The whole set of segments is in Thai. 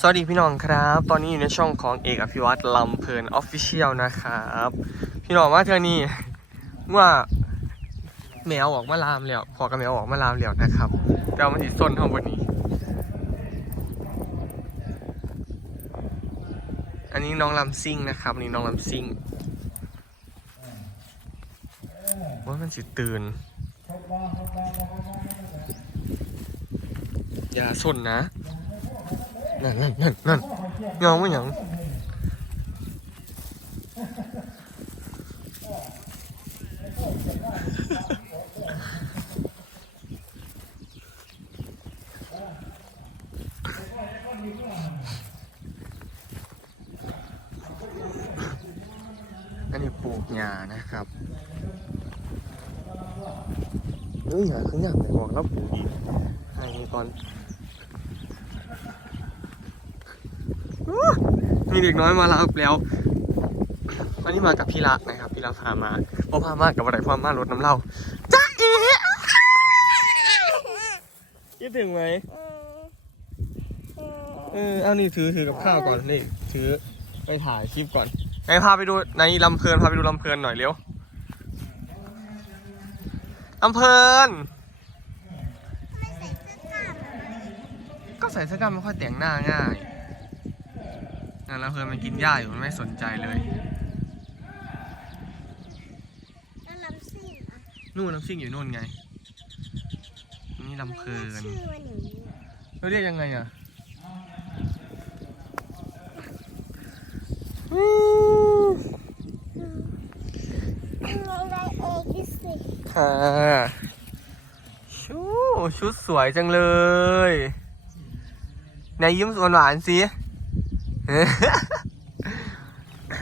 สวัสดีพี่น้องครับ ตอนนี้อยู่ในช่องของเอกอภิวัตรลำเพลินออฟฟิเชียลนะครับ พี่น้องว่าเธอนี่ว่าแมวออกมาลามแล้วพอกับแมวออกมาลามแล้วนะครับแต่เอามันติส้นเท่าวันนี้ อันนี้น้องลำซิ่งนะครับนนี่น้องลำซิ่งว่ามันสิตื่น อย่าส้นนะ นั่นนั่นนั่นนั่นเงาไม่หยังอันนี้ปลูกหญ้านะครับเอ้ยหญ้าขึ้นหญ้าไปบอกแล้วปลูกอีกให้ก่อน มีเด็กน้อยมารับแล้ววันนี้มากับพี่รักนะครับ พี่รักพามาเพราะพามากับอะไรพามารถน้ำเหล้าจ้าอีคิดถึงไหมเออเอานี่ถือถือกับข้าวก่อนนี่ถือไปถ่ายคลิปก่อนไหนพาไปดูในลำเพลินพาไปดูลำเพลินหน่อยเร็วลำเพลินก็ใส่เสื้อกล้ามไม่ค่อยแต่งหน้าง่าย นั่นแล้วเพื่อนมันกินหญ้าอยู่มันไม่สนใจเลยแล้วลำซิ่งอะนู่นน้ำซิ่งอยู่นู่นไง นี่ลำเพลินชื่อมันอย่างนี้อะเราเรียกยังไงอะยังไงไรเอกดิสิ ค่ะชูชุดสวยจังเลยไหนายยิ้มหวานๆสิ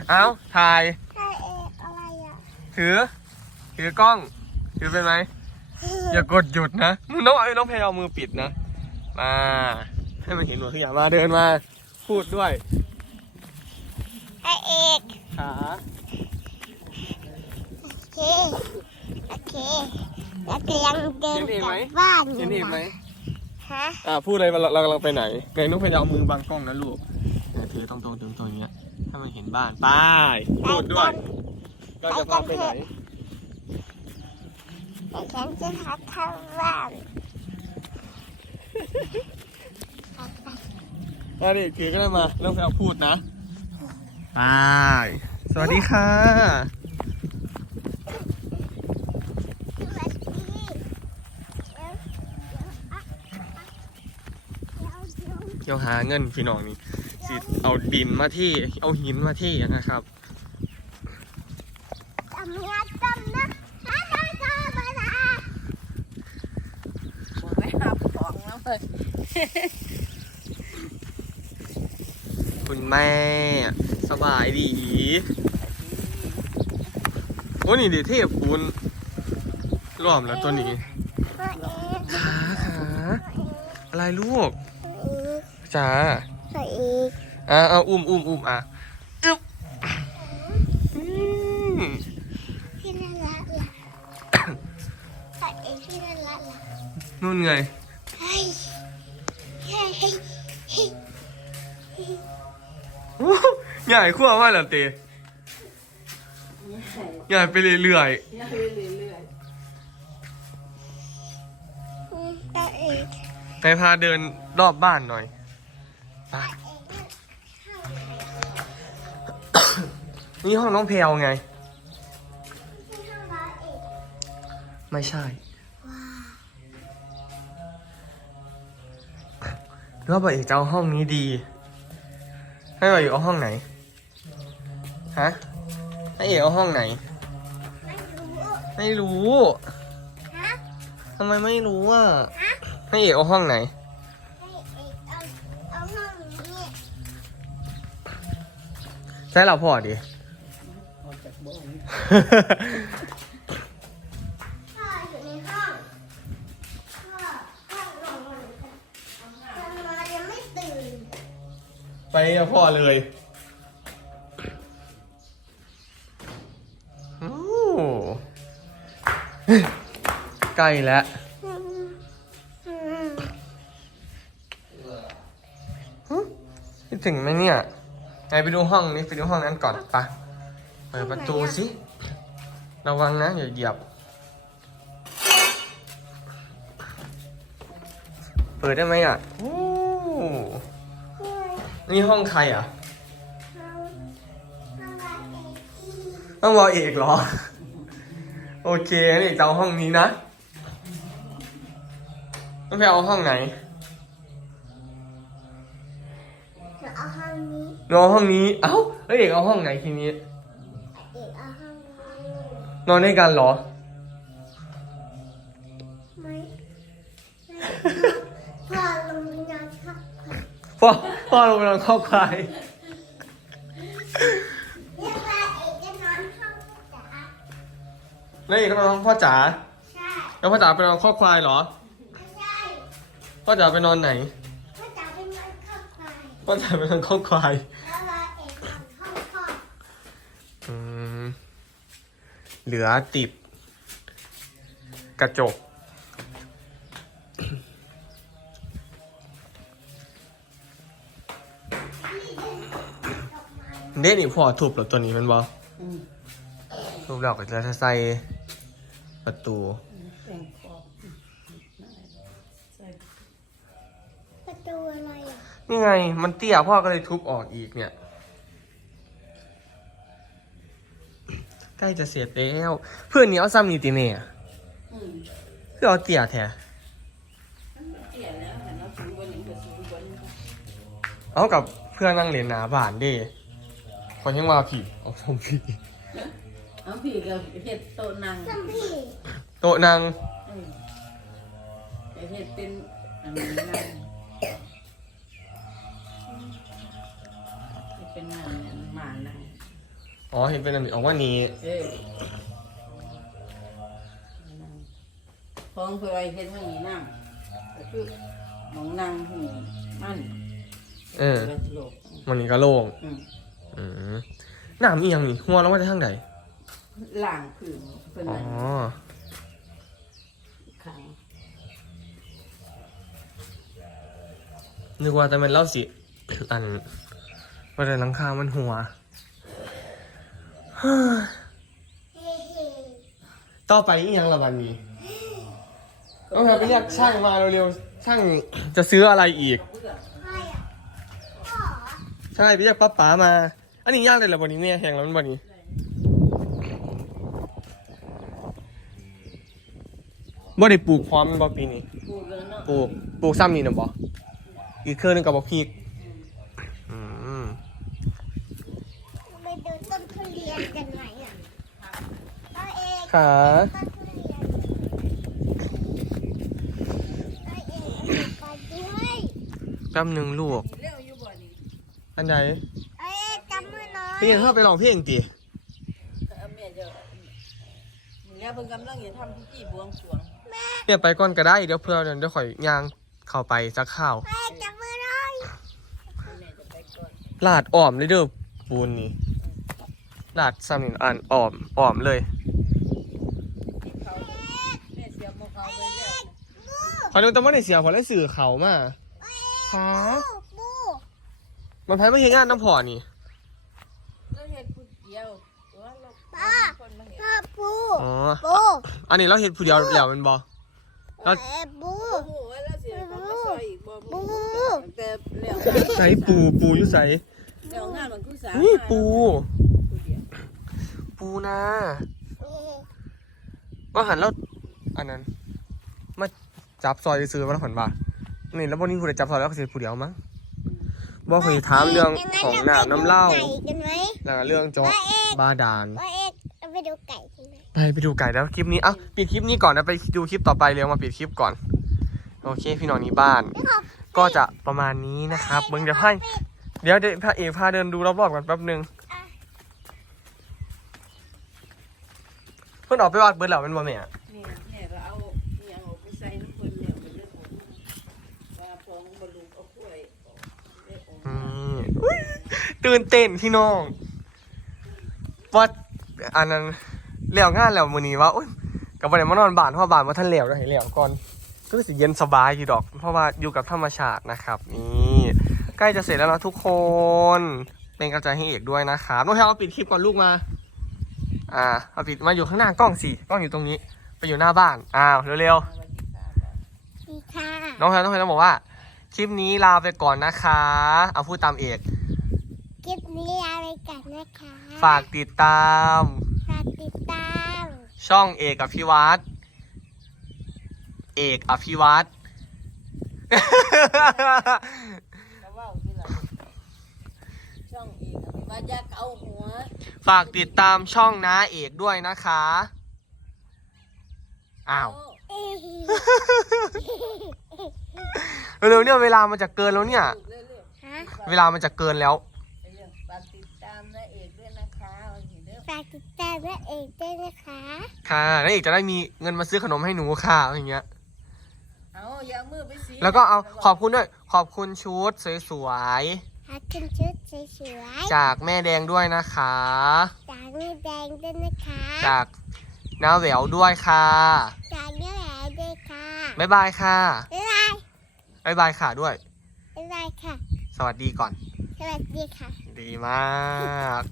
เอาถ่ายไรเอกอะไรอะถือ ถือกล้อง ถือเป็นไหม อย่ากดหยุดนะน้องไอ้น้องเพลเอามือปิดนะ มา ให้มันเห็นหนวดขยะมาเดินมา พูดด้วยไรเอกขาโอเค โอเค แล้วก็ยังเดินกลับบ้านอยู่เห็นเห็นไหมฮะ อ่าพูดเลยเราเรากำลังไปไหนไงน้องเพลเอามือบังกล้องนะลูกเนี่ย ถือตรงตรงตรงตรงอย่างเงี้ยถ้ามันเห็นบ้านไป้ายพูดด้วยเราจะพาไปไหนแต่ฉันจะพักเข้าบ้านมาดิถือก็ได้มาน้องเพลพูดนะไปสวัสดีค่ะสวัสดีเดี๋ยวเดี๋ยวอะอะเดี๋ยวเดี๋ยวเดี๋ยวหาเงินพี่น้องนี่ สิเอาดินมาที่เอาหินมาที่นะครับจำงานจำนะนะนะนะนะนะบอกไม่หาของแล้วเลยคุณแม่ สบายดีโอ้นี่ดิเทพคุณรอบแล้วตัวนี้ขาขาอะไรลูกจ๋า องอะเอาอุ้มอุ้มอุ้มอะอึ๊บอืมพี่น่ารักล่ะตัวเองพี่น่ารักล่ะนู่นไงเฮ้ยเฮ้ยเฮ้ยเฮ้ยอู้ใหญ่ขั้วมากเลยเตใหญ่ไปเรื่อยเรื่อยอืมตัวเองๆไปพาเดินรอบบ้านหน่อยไป นี่ห้องน้องเพลไงพี่น่ารักเองไม่ใช่ว้าหรือว่าบ่าเอกจะเอาห้องนี้ดี ให้บ่าเอกเอาห้องไหน ฮะ ให้เอกเอาห้องไหน ไม่รู้ไม่รู้ฮะทำไมไม่รู้อะ ฮะให้เอกเอาห้องไหน ให้เอกเอาเอาห้องนี้ใช่เราพ่อดิ พ่ออยู่ในห้องพ่อพ่อลงมาเลยค่ะลงมยังไม่ตื่นไปกับพ่อเลยโอ้ใกล้แล้วอืมอืมคิดถึงไหมเนี่ยไหนไปดูห้องนี้ไปดูห้องนั้นก่อนปะเปิดประตูสิ ระวังนะอย่าเหยียบ เปิดได้ไหมอะโอ้นี่ห้องใครอะต้องรอเอกเหรอ โอเคงั้นเอกจะเอาห้องนี้นะ ต้องไปเอาห้องไหนจะเอาห้องนี้นอนห้องนี้ เอ้าแล้วเอกเอาห้องไหนทีนี้ เอกเอาห้องนี้ นอนด้วยกันเหรอไหมพ่อลงไปนอนครับพ่อพ่อลงไปนอนเข้าควายเรียกว่าเอกจะนอนห้องจ๋าแล้วเอกก็นอนห้องพ่อจ๋า ใช่แล้วพ่อจ๋าไปนอนข้อควายเหรอ ไม่ใช่พ่อจ๋าไปนอนไหน พ่อจ๋าเป็นนอนข้าวไฟพ่อจ๋าไปนอนข้อควายแล้วเรา เหลือติด กระจก เด่นี่พ่อทุบเหรอตัวนี้มันบออืมทุบแล้วก็จะใส่ประตูแต่งขอบใส่ประตูอะไรอะ นี่ไง มันเตี้ยพ่อก็เลยทุบออกอีกเนี่ย ใกล้จะเสร็จแล้ว เพื่อนนี้เอาซ้ำนี่ติเน่อะอืมเพื่อเอาเตี้ยแท้เตี้ยแล้วแต่เราสูงกว่านี้ก็สูงกว่านี้เอากับเพื่อนนั่งเล่นหนาบ้านเด้คนยังว่าผิดเอาชมผิดเอาพี่ก็เฮ็ดโต๊ะนั่งสัมพี่โต๊ะนั่งเออไปเฮ็ดเป็นอันนี้นั่งเฮ็ดเป็นงานเนี่ยหมานั่ง อ๋อเห็นเป็นอันนี้ออกว่านี้เออพองเพื่อไว้เฮ็ดให้มีนั่งก็คือหมองนั่งที่นี่มันเออแล้วโลกมันนี้ก็โล่งอืมอืมน้ำอีหยังนี่หัวเรามาจากทางไหนล่างพื้นเป็นอ๋อะอไรขังนึกว่าแต่มันเล่าสิ อันว่าแต่หลังคามันหัวเฮ้เฮ้ ต่อไปอีหยังละวันนี้ต้องไปเรียกช่างมาเร็วๆช่างจะซื้ออะไรอีก ใช่ไปเรียกป้าป๋ามา อันนี้ยากเลยเหรอวันนี้เนี่ยแหงแล้วมันวันนี้บ่ได้ปลูกพร้อมมันบ่ปีนี้ปลูกปลูกซ้ำนี่นะบ่อีกเครื่องหนึงกับบ่พริก อืม ไปดูต้นทุเรียนกันไหมอะเอาเอก ขา ต้นทุเรียนเอาเอกไปด้วย แป๊บหนึงลูกเร็วอยู่บ่นี่อันใดเอาเอกจำมือหน่อยพี่เธอไปร้องเพลงติเอาแม่เจ้าเนี่ยเพิ่นกำลังจะทำพิธีบวงสรวงเนี่ยไปก่อนก็ได้เดี๋ยวเพื่อนเดี๋ยวข่อยย่างเข้าไปสักข้าวเอาเอกจำมือหน่อยแม่จะไปก่อนลาดอ้อมเลยเด้อปูนนี่ลาดซ้ำนี่อ่านอ้อมอ้อมเลย ที่เขาแม่เสียบมาเขาไว้แล้ว ขอดูแต่ว่าในเสียงขอได้สื่อเขามาฮะปูมันแพ้ไม่เห็นงานน้ำพอนี่แล้วเฮ็ดผู้เดียวว่าเราคนมาเห็นพ่อปูอ๋อ ปูอันนี้เราเห็นผู้เดียวแล้วแมันบอ แล้วเอ๊ะปู โอ้โหแล้วเสียเขามาซอยอีกบ่บ่แต่แล้วใส่ปูปูอยู่ใส่แล้วงานมันคือสานี่ปู ผู้เดียวปูนะเอ๊ะว่าหันแล้วอันนั้น มา จับซอยซื้อมาแล้วผลบ่านี่แล้วพวกนี้ผู้ใดจับซอยแล้วก็เสียผู้เดียวมั้งบอกเคยถามเรื่องของน้ำน้ำเหล้าไก่กันไหมแล้วก็เรื่องเจาะบาดาลว่าเอกเอาไปดูไก่กันไหมไปไปดูไก่แล้วคลิปนี้เอ้าปิดคลิปนี้ก่อนนะไปดูคลิปต่อไปเร็วมาปิดคลิปก่อน โอเคพี่น้องนี้บ้าน ก็จะประมาณนี้นะครับเบิ้งเดี๋ยวให้เดี๋ยวเดี๋ยวพระเอกพาเดินดูรอบๆกันแป๊บหนึงเพิ่นออกไปวัดเบิร์ดแล้วแมันบ่แม่ นี่แม่ก็เอาอีหยังออกไปใส่น้ำเพิ่นแล้วเป็นเรื่องของว่าพองบรรลุเอากล้วยออกได้ออก อื มาม อุ๊ย ตื่นเต้นพี่น้องวัดอันนั้นแล้วงานแล้วมื้อนี้ว่าอุ้ยกับบ่ได้มานอนบ้านเพราะว่าบ้านบ่ทันแล้วแล้วให้แล้วก่อนก็สิเย็นสบายอยู่ดอก เพราะว่าอยู่กับธรรมชาตินะครับ นี่ใกล้จะเสร็จแล้วนะทุกคน เป็นกำลังใจให้เอกด้วยนะครับน้องแพลวเอาปิดคลิปก่อนลูกมา อ่าเอาปิดมาอยู่ข้างหน้ากล้องสิกล้องอยู่ตรงนี้ ไปอยู่หน้าบ้านอ้าวเร็วสวัสดีค่ะดีค่ะๆน้องแพลวน้องแพลวต้องบอกว่าคลิปนี้ลาไปก่อนนะคะ เอาพูดตามเอก คลิปนี้ลาไปก่อนนะคะ ฝากติดตาม ฝากติดตาม ช่องเอกอภิวัตรเอกอภิวัตรเขาว่าที่หลังช่องอีกอภิวัตยาเกาหัว ฝากติดตามช่องน้าเอกด้วยนะคะ อ้าวเอ้ยเร็วๆเนี่ยเวลามันจะเกินแล้วเนี่ยเรื่อยฮะเวลามันจะเกินแล้วากติดตามและเอกด้วยนะคะค่ะแล้วเอกจะได้มีเงินมาซื้อขนมให้หนูค่ะอย่างเงี้ย เอาอย่ามือไปสีแล้วก็เอาขอบคุณด้วย ขอบคุณชุดสวยหาคุณชุดสวยๆ จากแม่แดงด้วยนะคะ ๆจากนี่แดงด้วยนะคะจากน้าแหววด้วยค่ะ จากเนื้อแหลด้วยค่ะบ๊ายบายค่ะ บ๊ายบายบ๊ายบายค่ะด้วย บ๊ายบายค่ะ สวัสดีก่อน สวัสดีค่ะ ดีมาก